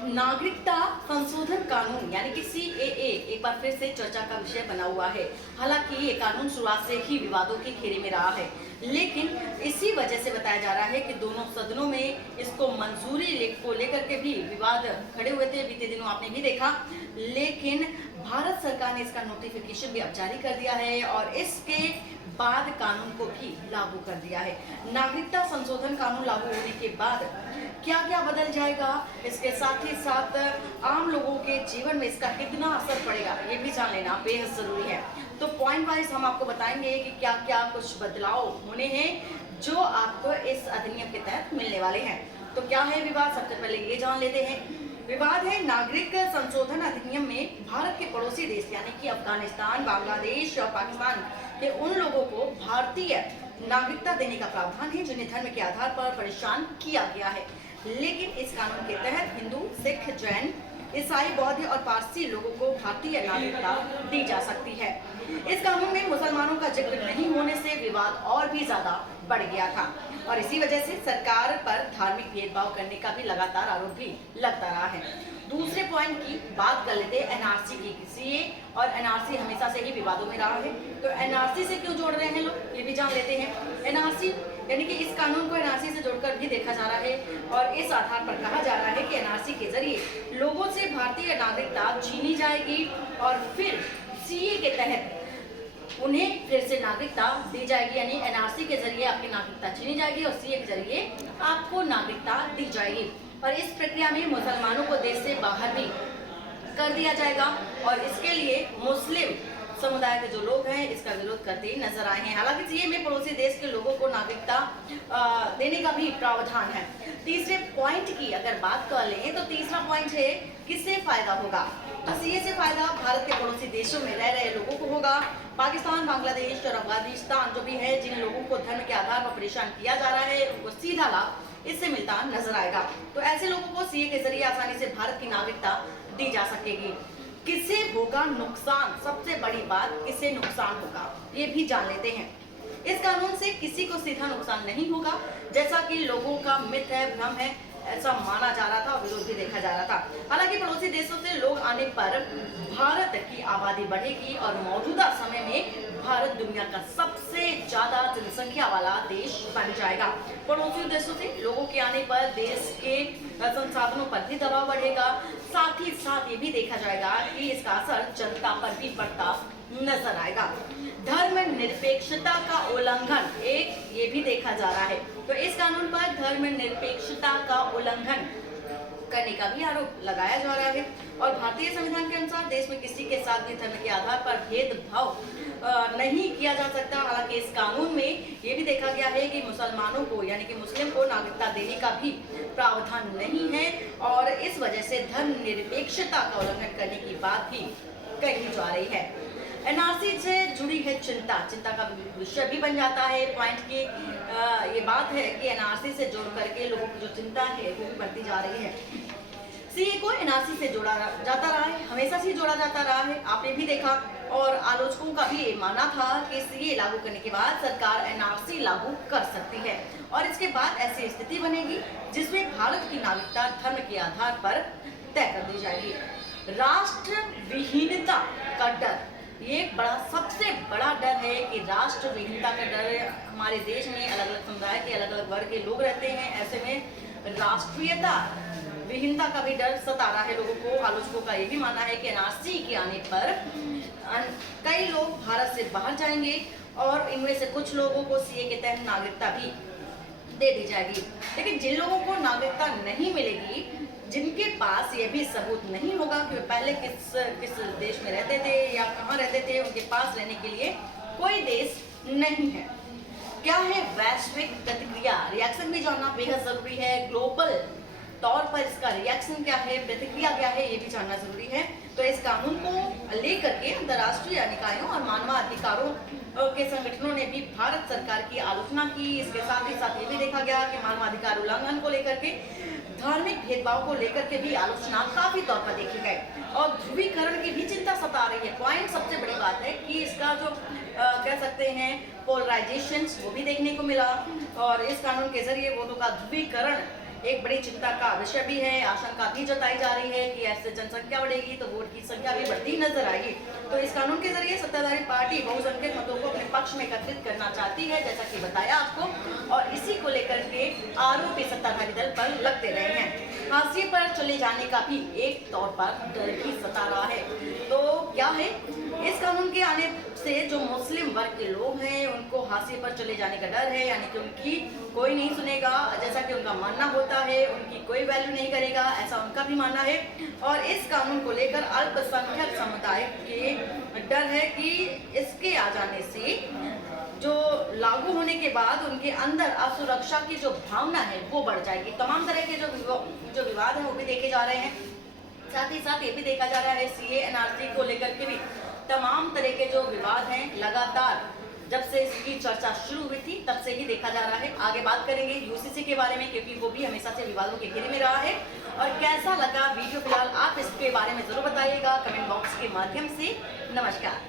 नागरिकता संशोधन कानून यानी कि सीएए एक बार फिर से चर्चा का विषय बना हुआ है। हालांकि ये कानून शुरुआत से ही विवादों के घेरे में रहा है, लेकिन इसी वजह से बताया जा रहा है कि दोनों सदनों में इसको मंजूरी को लेकर के भी विवाद खड़े हुए थे। बीते दिनों आपने भी देखा, लेकिन भारत सरकार ने इसका नोटिफिकेशन भी अब जारी कर दिया है और इसके बाद कानून को भी लागू कर दिया है। नागरिकता संशोधन कानून लागू होने के बाद क्या क्या बदल जाएगा, इसके साथ ही साथ आम लोगों के जीवन में इसका कितना असर पड़ेगा, ये भी जान लेना बेहद जरूरी है। तो पॉइंट वाइज हम आपको बताएंगे कि क्या क्या कुछ बदलाव होने हैं जो आपको इस अधिनियम के तहत मिलने वाले हैं। तो क्या है विवाद, सबसे पहले ये जान लेते हैं। विवाद है नागरिक संशोधन अधिनियम में भारत के पड़ोसी देश यानी कि अफगानिस्तान, बांग्लादेश और पाकिस्तान के उन लोगों को भारतीय नागरिकता देने का प्रावधान है जिन्हें धर्म के आधार पर परेशान किया गया है। लेकिन इस कानून के तहत हिंदू, सिख, जैन, ईसाई, बौद्ध और पारसी लोगों को भारतीय नागरिकता दी जा सकती है। इस कानून में मुसलमानों का जिक्र नहीं होने से विवाद और भी ज्यादा बढ़ गया था और इसी वजह से सरकार पर धार्मिक भेदभाव करने का भी लगातार आरोप भी लगता रहा है। दूसरे पॉइंट की बात कर लेते हैं एनआरसी की। सीए और एनआरसी हमेशा से ही विवादों में रहा है, तो एनआरसी से क्यों जोड़ रहे हैं लोग, ये भी जान लेते हैं। एनआरसी यानी कि इस कानून को एनआरसी से जोड़कर भी देखा जा रहा है और इस आधार पर कहा जा रहा है कि एनआरसी के जरिए लोगों से भारतीय नागरिकता छीनी जाएगी और फिर सीए के तहत उन्हें फिर से नागरिकता दी जाएगी। यानी एनआरसी के जरिए आपकी नागरिकता छीनी जाएगी और सीए के जरिए आपको नागरिकता दी जाएगी और इस प्रक्रिया में मुसलमानों को देश से बाहर भी कर दिया जाएगा और इसके लिए मुस्लिम समुदाय के जो लोग हैं इसका विरोध करते नजर आए हैं। हालांकि सीए में पड़ोसी देश के लोगों को नागरिकता देने का भी प्रावधान है। तीसरे पॉइंट की अगर बात कर लें तो तीसरा पॉइंट है किससे फायदा होगा, तो सीए से फायदा भारत के पड़ोसी देशों में रह रहे लोगों को होगा। पाकिस्तान, बांग्लादेश और अफगानिस्तान जो भी है, जिन लोगों को धर्म के आधार पर परेशान किया जा रहा है, उनको सीधा लाभ इससे मिलता नजर आएगा। तो ऐसे लोगों को सीए के जरिए आसानी से भारत की नागरिकता दी जा सकेगी। किसे होगा नुकसान, सबसे बड़ी बात किसे नुकसान होगा ये भी जान लेते हैं। इस कानून से किसी को सीधा नुकसान नहीं होगा, जैसा कि लोगों का मिथ है, भ्रम है, ऐसा माना जा रहा था और विरोध भी देखा जा रहा था। हालांकि पड़ोसी देशों से लोग आने पर भारत की आबादी बढ़ेगी और मौजूदा समय में भारत दुनिया का सबसे ज्यादा जनसंख्या वाला देश बन जाएगा। पड़ोसी देशों से लोगों के आने पर देश के संसाधनों पर भी दबाव बढ़ेगा। साथ ही साथ ये भी देखा जाएगा कि इसका असर जनता पर भी पड़ता नजर आएगा। धर्म निरपेक्षता का उल्लंघन एक ये भी देखा जा रहा है, तो इस कानून पर धर्म निरपेक्षता का उल्लंघन करने का भी आरोप लगाया जा रहा है और भारतीय संविधान के अनुसार देश में किसी के साथ भी धर्म के आधार पर भेदभाव नहीं किया जा सकता। हालांकि इस कानून में ये भी देखा गया है कि मुसलमानों को यानी कि मुस्लिम को नागरिकता देने का भी प्रावधान नहीं है और इस वजह से धर्म निरपेक्षता का उल्लंघन करने की बात भी कही जा रही है। एनआरसी से जुड़ी है चिंता का विषय भी बन जाता है। पॉइंट की ये बात है कि एनआरसी से जोड़ करके लोगों की जो चिंता है वो भी बढ़ती जा रही है। सीए को एनआरसी से जोड़ा जाता रहा है, हमेशा से जोड़ा जाता रहा है, आपने भी देखा और आलोचकों का भी ये मानना था कि सीए लागू करने के बाद सरकार एनआरसी लागू कर सकती है और इसके बाद ऐसी स्थिति बनेगी जिसमें भारत की नागरिकता धर्म के आधार पर तय कर दी जाएगी। राष्ट्र विहीनता का डर, ये सबसे बड़ा डर है कि राष्ट्र विहीनता का डर है। हमारे देश में अलग अलग समुदाय के अलग अलग वर्ग के लोग रहते हैं, ऐसे में राष्ट्रीयता विहीनता का भी डर सता रहा है लोगों को। आलोचकों का ये भी मानना है कि एनआरसी के आने पर कई लोग भारत से बाहर जाएंगे और इनमें से कुछ लोगों को सीए के तहत नागरिकता भी दे दी जाएगी। लेकिन जिन लोगों को नागरिकता नहीं मिलेगी, जिनके पास ये भी सबूत नहीं होगा कि वे पहले किस देश में रहते थे या कहाँ रहते थे, उनके पास रहने के लिए कोई देश नहीं है। क्या है वैश्विक प्रतिक्रिया, रिएक्शन भी जानना बेहद जरूरी है। ग्लोबल तौर पर इसका रिएक्शन क्या है, प्रतिक्रिया क्या है, ये भी जानना जरूरी है। तो इस कानून को लेकर के अंतर्राष्ट्रीय निकायों और मानवाधिकारों के संगठनों ने भी भारत सरकार की आलोचना की। इसके साथ ही साथ ये भी देखा गया कि मानवाधिकार उल्लंघन को लेकर के, धार्मिक भेदभाव को लेकर के भी आलोचना काफी तौर पर देखी गई और ध्रुवीकरण की भी चिंता सता रही है। पॉइंट सबसे बड़ी बात है कि इसका जो कह सकते हैं पोलराइजेशन वो भी देखने को मिला और इस कानून के जरिए वोटों का ध्रुवीकरण एक बड़ी चिंता का विषय भी है। आशंका भी जताई जा रही है कि ऐसे जनसंख्या बढ़ेगी तो वोट की संख्या भी बढ़ती नजर आएगी। तो इस कानून के जरिए सत्ताधारी पार्टी बहुसंख्यक मतों को अपने पक्ष में एकत्रित करना चाहती है, जैसा कि बताया आपको, और इसी को लेकर के आरोपी सत्ताधारी दल पर लगते रहे हैं। हाशिए पर चले जाने का भी एक तौर पर डर ही सता रहा है। तो क्या है, इस कानून के आने से जो मुस्लिम वर्ग के लोग हैं उनको हाशिए पर चले जाने का डर है, यानी कि उनकी कोई नहीं सुनेगा, जैसा कि उनका मानना होता है, उनकी कोई वैल्यू नहीं करेगा, ऐसा उनका भी मानना है। और इस कानून को लेकर अल्पसंख्यक समुदाय के डर है कि इसके आ जाने से जो लागू होने के बाद उनके अंदर असुरक्षा की जो भावना है वो बढ़ जाएगी। तमाम तरह के जो विवाद है वो भी देखे जा रहे हैं। साथ ही साथ ये भी देखा जा रहा है सीए एनआरसी को लेकर के भी तमाम तरह के जो विवाद हैं लगातार जब से इसकी चर्चा शुरू हुई थी तब से ही देखा जा रहा है। आगे बात करेंगे यूसीसी के बारे में, क्योंकि वो भी हमेशा से विवादों के घेरे में रहा है। और कैसा लगा वीडियो, फिलहाल आप इसके बारे में जरूर बताइएगा कमेंट बॉक्स के माध्यम से। नमस्कार।